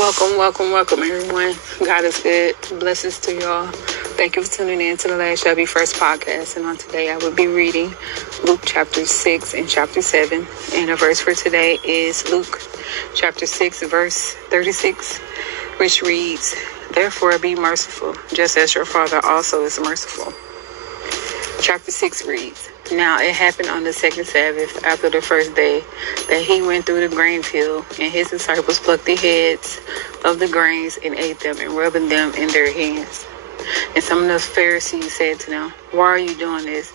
Welcome, everyone. God is good. Blessings to y'all. Thank you for tuning in to the Last Shall Be First podcast. And on today, I will be reading Luke chapter 6 and chapter 7. And the verse for today is Luke chapter 6, verse 36, which reads, "Therefore be merciful, just as your Father also is merciful." Chapter 6 reads, "Now it happened on the second Sabbath after the first day that he went through the grain field, and his disciples plucked the heads of the grains and ate them and rubbing them in their hands. And some of the Pharisees said to them, 'Why are you doing this?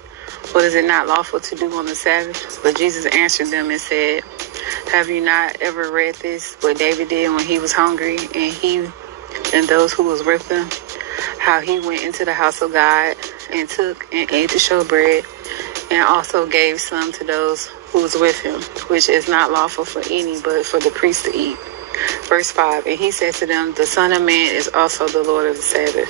What is it not lawful to do on the Sabbath?' But Jesus answered them and said, 'Have you not ever read this, what David did when he was hungry, and he and those who was with him, how he went into the house of God and took and ate the showbread, and also gave some to those who was with him, which is not lawful for any but for the priest to eat.' Verse 5, and he said to them, 'The Son of Man is also the Lord of the Sabbath.'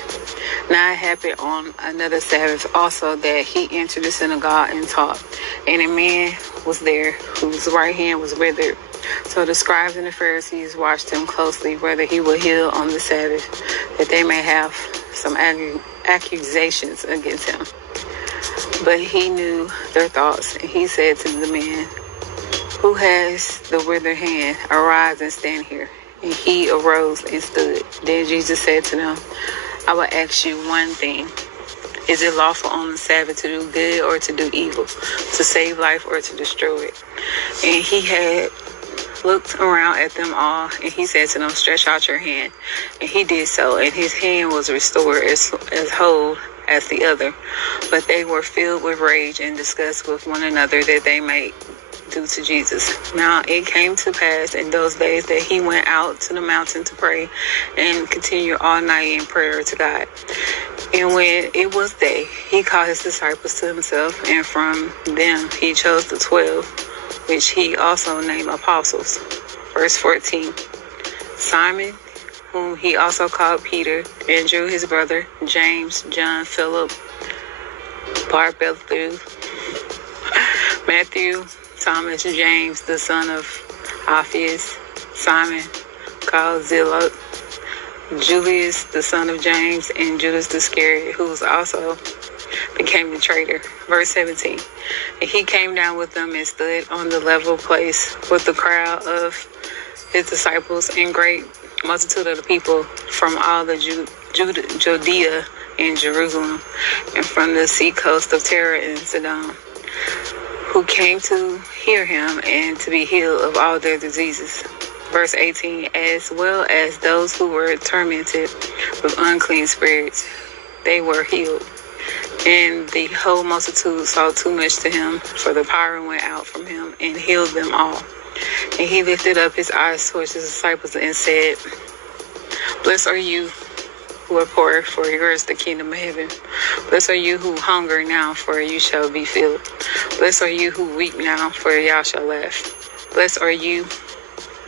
Now it happened on another Sabbath also that he entered the synagogue and taught. And a man was there whose right hand was withered. So the scribes and the Pharisees watched him closely, whether he would heal on the Sabbath, that they may have some accusations against him. But he knew their thoughts, and he said to the man, 'Who has the withered hand? Arise and stand here.' And he arose and stood. Then Jesus said to them, 'I will ask you one thing. Is it lawful on the Sabbath to do good or to do evil, to save life or to destroy it?' And he had looked around at them all, and he said to them, 'Stretch out your hand.' And he did so, and his hand was restored as whole as the other. But they were filled with rage and discussed with one another that they might do to Jesus. Now it came to pass in those days that he went out to the mountain to pray and continued all night in prayer to God. And when it was day, he called his disciples to himself, and from them he chose the 12, which he also named apostles. Verse 14, Simon, whom he also called Peter, Andrew his brother, James, John, Philip, Bartholomew, Matthew, Thomas, James, the son of Alphaeus, Simon called Zealot, Julius, the son of James, and Judas Iscariot, who was also became the traitor. Verse 17, and he came down with them and stood on the level place with the crowd of his disciples and great multitude of the people from all the Judea and Jerusalem, and from the sea coast of Tyre and Sidon, who came to hear him and to be healed of all their diseases. Verse 18, as well as those who were tormented with unclean spirits, they were healed. And the whole multitude saw too much to him, for the power went out from him and healed them all. And he lifted up his eyes towards his disciples and said, 'Blessed are you who are poor, for yours is the kingdom of heaven. Blessed are you who hunger now, for you shall be filled. Blessed are you who weep now, for y'all shall laugh. Blessed are you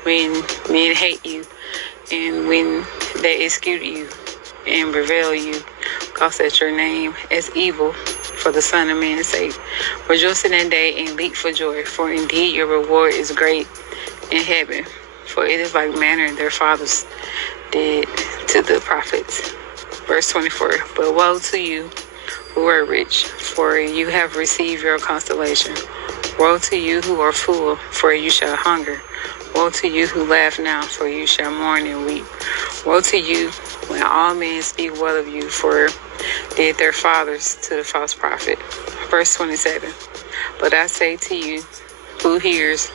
when men hate you, and when they execute you and revile you, cause at your name as evil for the Son of Man's sake. Rejoice in that day and leap for joy, for indeed your reward is great in heaven. For it is like manner their fathers did to the prophets.' Verse 24, but woe to you who are rich, for you have received your consolation. Woe to you who are full, for you shall hunger. Woe to you who laugh now, for you shall mourn and weep. Woe to you when all men speak well of you, for did their fathers to the false prophet. Verse 27, but I say to you who hears,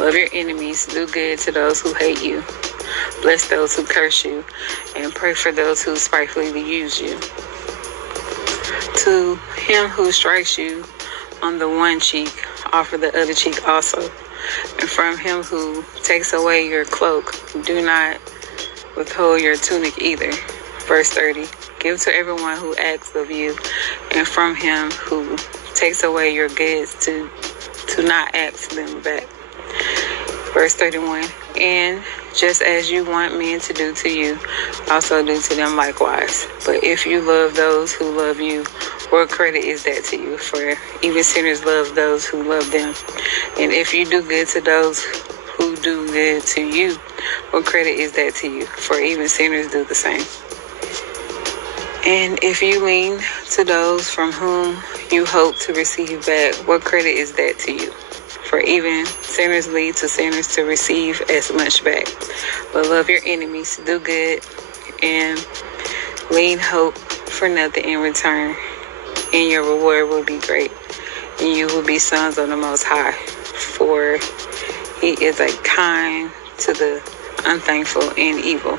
love your enemies, do good to those who hate you, bless those who curse you, and pray for those who spitefully use you. To him who strikes you on the one cheek, offer the other cheek also. And from him who takes away your cloak, do not withhold your tunic either. Verse 30, give to everyone who asks of you, and from him who takes away your goods, to not ask them back. Verse 31, and just as you want men to do to you, also do to them likewise. But if you love those who love you, what credit is that to you? For even sinners love those who love them. And if you do good to those who do good to you, what credit is that to you? For even sinners do the same. And if you lean to those from whom you hope to receive back, what credit is that to you? For even sinners lead to sinners to receive as much back. But love your enemies, do good, and lean hope for nothing in return, and your reward will be great, and you will be sons of the Most High. For he is a kind to the unthankful and evil.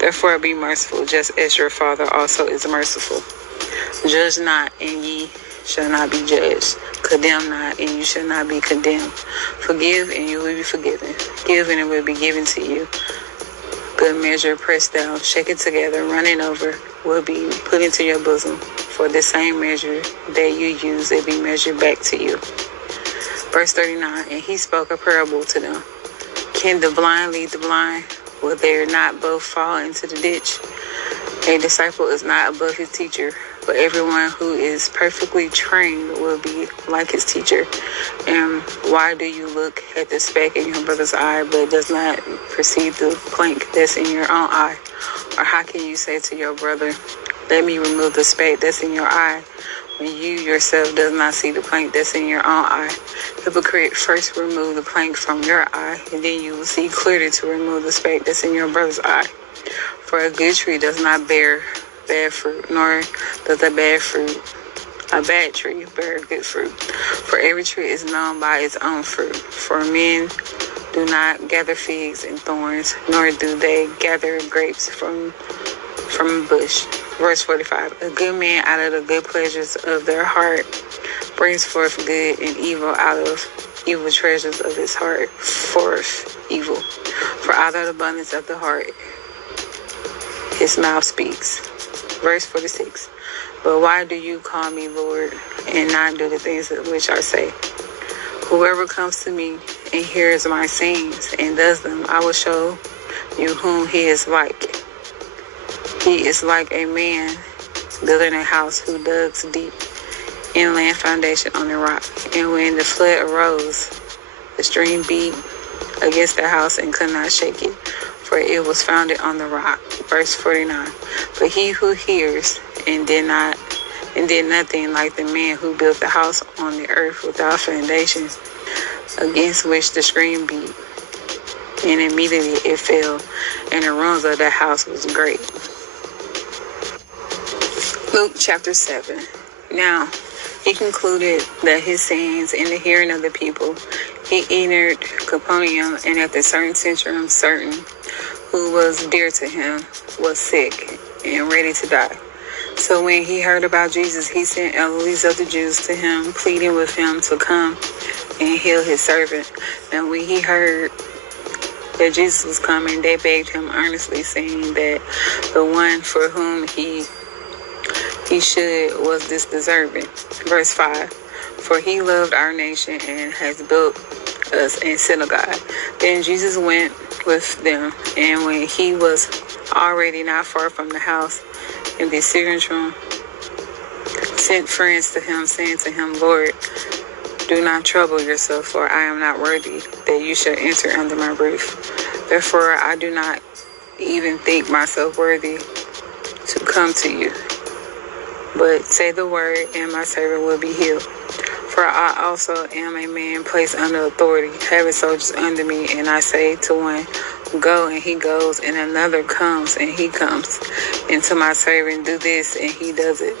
Therefore be merciful, just as your Father also is merciful. Judge not, and ye shall not be judged. Condemn not, and you shall not be condemned. Forgive, and you will be forgiven. Give, and it will be given to you. Good measure, pressed down, shaken together, running over, will be put into your bosom. For the same measure that you use, it be measured back to you. Verse 39, and he spoke a parable to them. Can the blind lead the blind? Will they not both fall into the ditch? A disciple is not above his teacher, but everyone who is perfectly trained will be like his teacher. And why do you look at the speck in your brother's eye, but does not perceive the plank that's in your own eye? Or how can you say to your brother, let me remove the speck that's in your eye, when you yourself does not see the plank that's in your own eye? Hypocrite, first remove the plank from your eye, and then you will see clearly to remove the speck that's in your brother's eye. For a good tree does not bear bad fruit, nor does a bad tree bear good fruit. For every tree is known by its own fruit. For men do not gather figs in thorns, nor do they gather grapes from a bush. Verse 45, a good man out of the good pleasures of their heart brings forth good, and evil out of evil treasures of his heart forth evil. For out of the abundance of the heart his mouth speaks. Verse 46, but why do you call me Lord, and not do the things which I say? Whoever comes to me and hears my sayings and does them, I will show you whom he is like. He is like a man building a house who dug deep and laying foundation on the rock. And when the flood arose, the stream beat against the house and could not shake it, for it was founded on the rock. Verse 49. But he who hears and did nothing, like the man who built the house on the earth without foundation, against which the stream beat, and immediately it fell, and the ruins of that house was great. Luke chapter 7. Now he concluded that his sayings in the hearing of the people, he entered Capernaum, and at the certain centurion, who was dear to him, was sick and ready to die. So when he heard about Jesus, he sent elders of the Jews to him, pleading with him to come and heal his servant. And when he heard that Jesus was coming, they begged him earnestly, saying that the one for whom he should was this deserving. Verse 5, for he loved our nation and has built us a synagogue. Then Jesus went with them, and when he was already not far from the house, in the centurion sent friends to him, saying to him, Lord, do not trouble yourself, for I am not worthy that you should enter under my roof. Therefore I do not even think myself worthy to come to you. But say the word, and my servant will be healed. For I also am a man placed under authority, having soldiers under me, and I say to one, go, and he goes, and another comes, and he comes. And to my servant, do this, and he does it.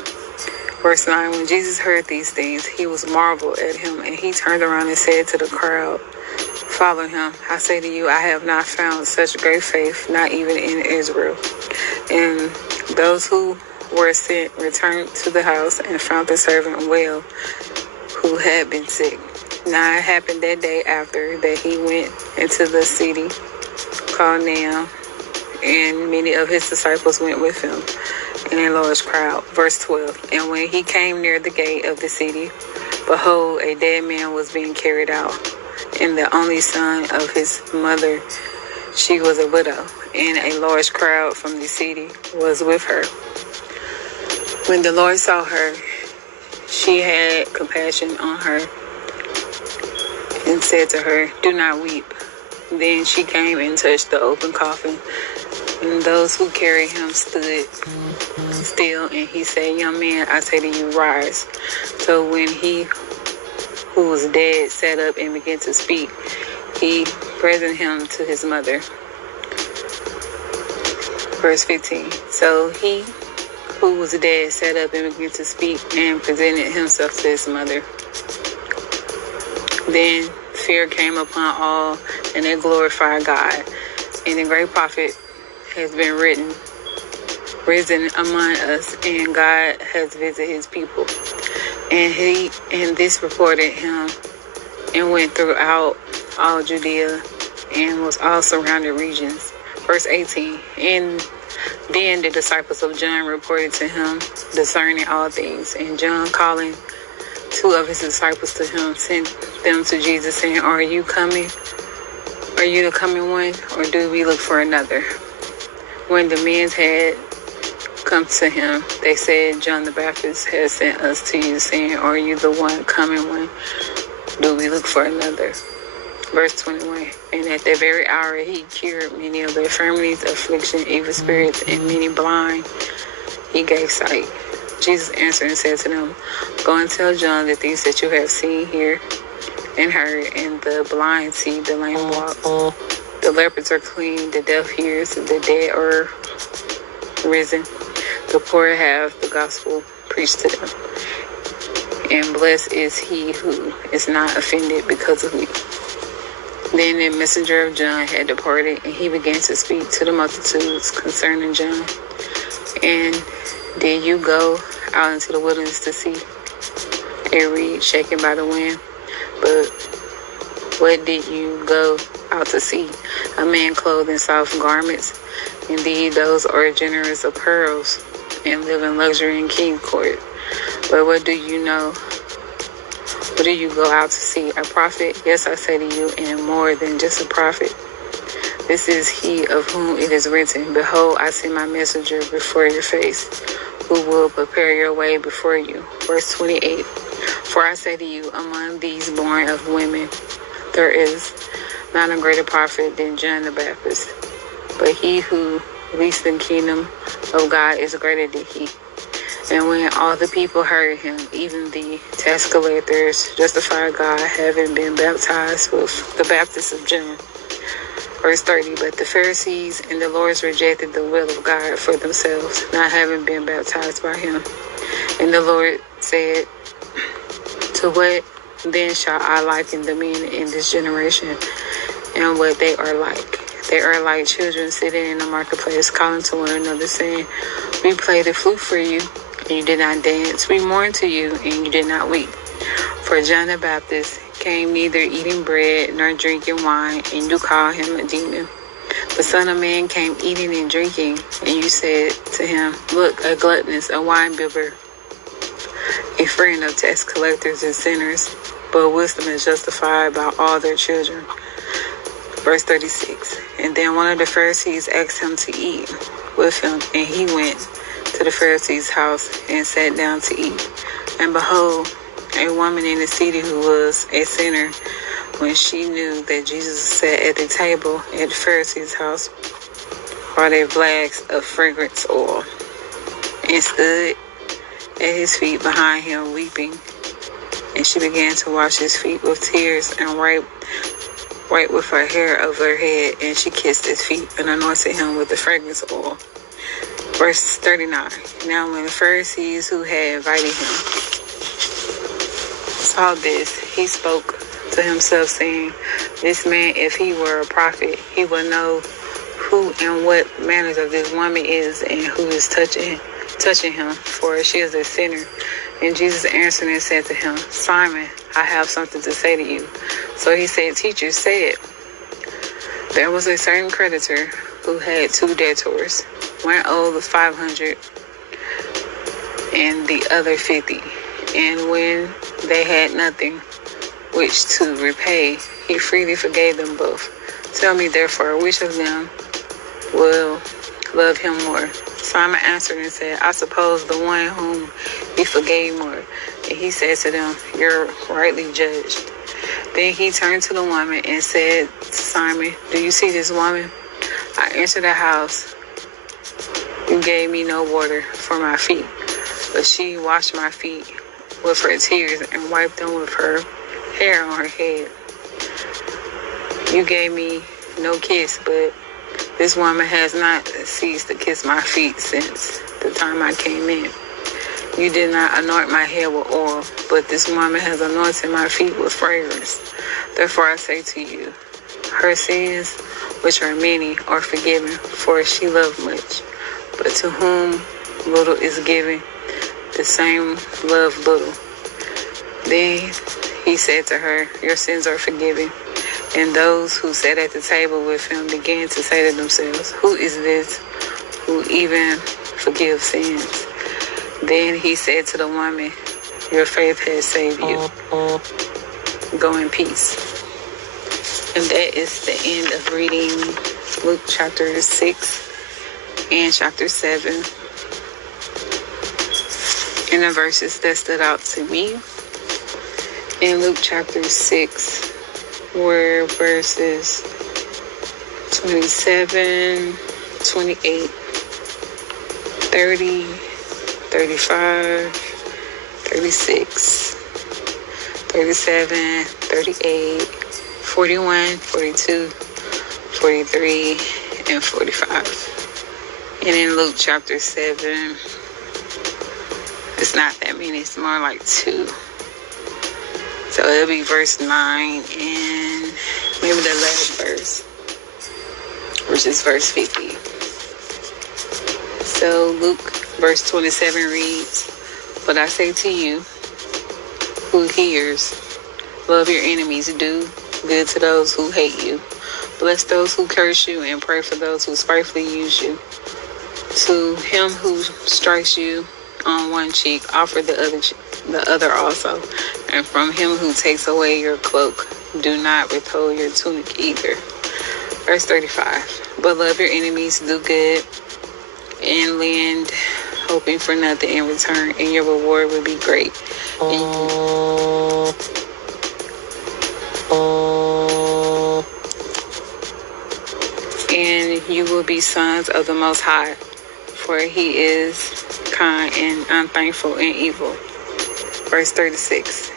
Verse 9, when Jesus heard these things, he was marveled at him, and he turned around and said to the crowd, follow him. I say to you, I have not found such great faith, not even in Israel. And those who were sent returned to the house and found the servant well, who had been sick. Now it happened that day after that he went into the city called Naam, and many of his disciples went with him, and a large crowd. Verse 12, and when he came near the gate of the city, behold, a dead man was being carried out, and the only son of his mother, she was a widow, and a large crowd from the city was with her. When the Lord saw her, she had compassion on her and said to her, do not weep. Then she came and touched the open coffin, and those who carried him stood still, and he said, "Young man, I say to you, rise." So when he who was dead sat up and began to speak, he presented him to his mother. Verse 15. So he who was dead sat up and began to speak and presented himself to his mother. Then fear came upon all, and they glorified God. And a great prophet has been risen among us, and God has visited his people. And this reported him and went throughout all Judea and was all surrounded regions. Verse 18. And then the disciples of John reported to him discerning all things. And John, calling two of his disciples to him, sent them to Jesus, saying, Are you coming? Are you the coming one, or do we look for another? When the men had come to him, they said, John the Baptist has sent us to you, saying, Are you the one coming one? Do we look for another? Verse 21. And at that very hour he cured many of the infirmities, affliction, evil spirits, and many blind he gave sight. Jesus answered and said to them, Go and tell John the things that you have seen, hear, and heard, and the blind see, the lame walk, the lepers are clean, the deaf hears, the dead are risen, the poor have the gospel preached to them. And blessed is he who is not offended because of me. Then the messenger of John had departed, and he began to speak to the multitudes concerning John. And did you go out into the wilderness to see a reed shaken by the wind? But what did you go out to see? A man clothed in soft garments? Indeed, those are generous of pearls and live in luxury in King's court. But what do you know? What do you go out to see? A prophet? Yes, I say to you, and more than just a prophet. This is he of whom it is written, Behold, I send my messenger before your face, who will prepare your way before you. Verse 28. For I say to you, among these born of women, there is not a greater prophet than John the Baptist. But he who least in the kingdom of God is greater than he. And when all the people heard him, even the tax collectors justified God, having been baptized with the baptism of John. Verse 30, but the Pharisees and the lawyers rejected the will of God for themselves, not having been baptized by him. And the Lord said, To what then shall I liken the men in this generation, and what they are like? They are like children sitting in the marketplace, calling to one another, saying, We played the flute for you, and you did not dance. We mourned to you, and you did not weep. For John the Baptist came neither eating bread nor drinking wine, and you call him a demon. The Son of Man came eating and drinking, and you said to him, Look, a gluttonous, a wine-bibber, a friend of tax collectors and sinners, but wisdom is justified by all their children. Verse 36. And then one of the Pharisees asked him to eat with him, and he went to the Pharisee's house and sat down to eat. And behold, a woman in the city who was a sinner, when she knew that Jesus sat at the table at the Pharisee's house, brought a flask of fragrance oil, and stood at his feet behind him weeping. And she began to wash his feet with tears and wiped with her hair over her head, and she kissed his feet and anointed him with the fragrance oil. Verse 39. Now when the Pharisees who had invited him saw this, he spoke to himself, saying, This man, if he were a prophet, he would know who and what manners of this woman is, and who is touching him, for she is a sinner. And Jesus answered and said to him, Simon, I have something to say to you. So he said, Teacher, say it. There was a certain creditor who had two debtors. One owed 500 and the other 50. And when they had nothing which to repay, he freely forgave them both. Tell me therefore, which of them will love him more? Simon answered and said, I suppose the one whom he forgave more. And he said to them, You're rightly judged. Then he turned to the woman and said to Simon, "Do you see this woman? I entered the house. You gave me no water for my feet, but she washed my feet with her tears and wiped them with her hair on her head. You gave me no kiss, but this woman has not ceased to kiss my feet since the time I came in. You did not anoint my head with oil, but this woman has anointed my feet with fragrance. Therefore I say to you, her sins, which are many, are forgiven, for she loved much. But to whom little is given, the same love little." Then he said to her, "Your sins are forgiven." And those who sat at the table with him began to say to themselves, "Who is this who even forgives sins?" Then he said to the woman, "Your faith has saved you. Go in peace." And that is the end of reading Luke chapter 6 and chapter 7. And the verses that stood out to me in Luke chapter 6 were verses 27, 28, 30, 35, 36, 37, 38, 41, 42, 43, and 45. And in Luke chapter 7, it's not that many, it's more like 2. So it'll be verse 9 and maybe the last verse, which is verse 50. So Luke verse 27 reads, "But I say to you who hears, love your enemies, do good to those who hate you, bless those who curse you, and pray for those who spitefully use you. To him who strikes you on one cheek, offer the other also. And from him who takes away your cloak, do not withhold your tunic either." Verse 35. "But love your enemies, do good, and lend, hoping for nothing in return, and your reward will be great. And you will be sons of the Most High, for he is kind and unthankful and evil." Verse 36.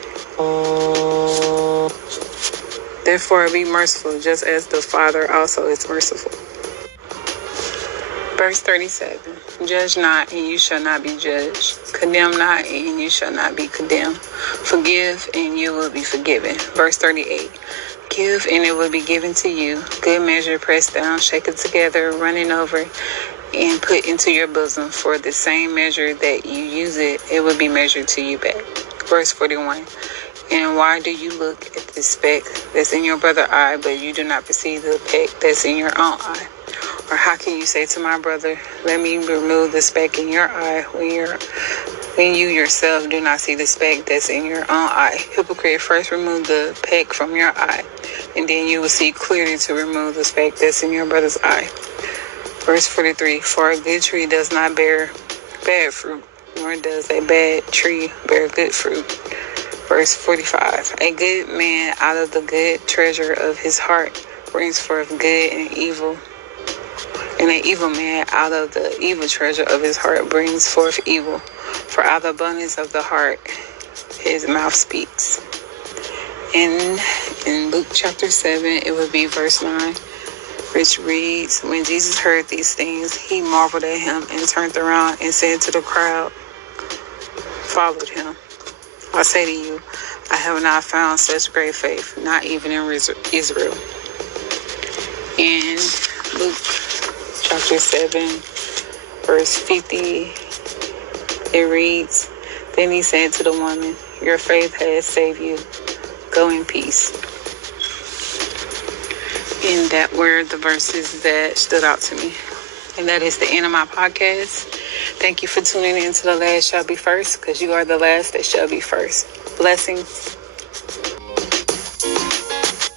"Therefore be merciful, just as the Father also is merciful." Verse 37. "Judge not, and you shall not be judged. Condemn not, and you shall not be condemned. Forgive, and you will be forgiven." Verse 38. "Give, and it will be given to you. Good measure, pressed down, shaken together, running over, and put into your bosom. For the same measure that you use it will be measured to you back." Verse 41. "And why do you look at the speck that's in your brother's eye, but you do not perceive the speck that's in your own eye? Or how can you say to my brother, let me remove the speck in your eye, when you yourself do not see the speck that's in your own eye? Hypocrite, first remove the speck from your eye, and then you will see clearly to remove the speck that's in your brother's eye." Verse 43. "For a good tree does not bear bad fruit, nor does a bad tree bear good fruit." Verse 45. "A good man out of the good treasure of his heart brings forth good and evil. And an evil man out of the evil treasure of his heart brings forth evil. For out of the abundance of the heart, his mouth speaks." And in Luke chapter 7, it would be verse 9, which reads, "When Jesus heard these things, he marveled at him and turned around and said to the crowd, followed him, I say to you, I have not found such great faith, not even in Israel." And Luke chapter 7, verse 50, it reads, "Then he said to the woman, your faith has saved you. Go in peace." And that were the verses that stood out to me. And that is the end of my podcast. Thank you for tuning in to The Last Shall Be First, because you are the last that shall be first. Blessings.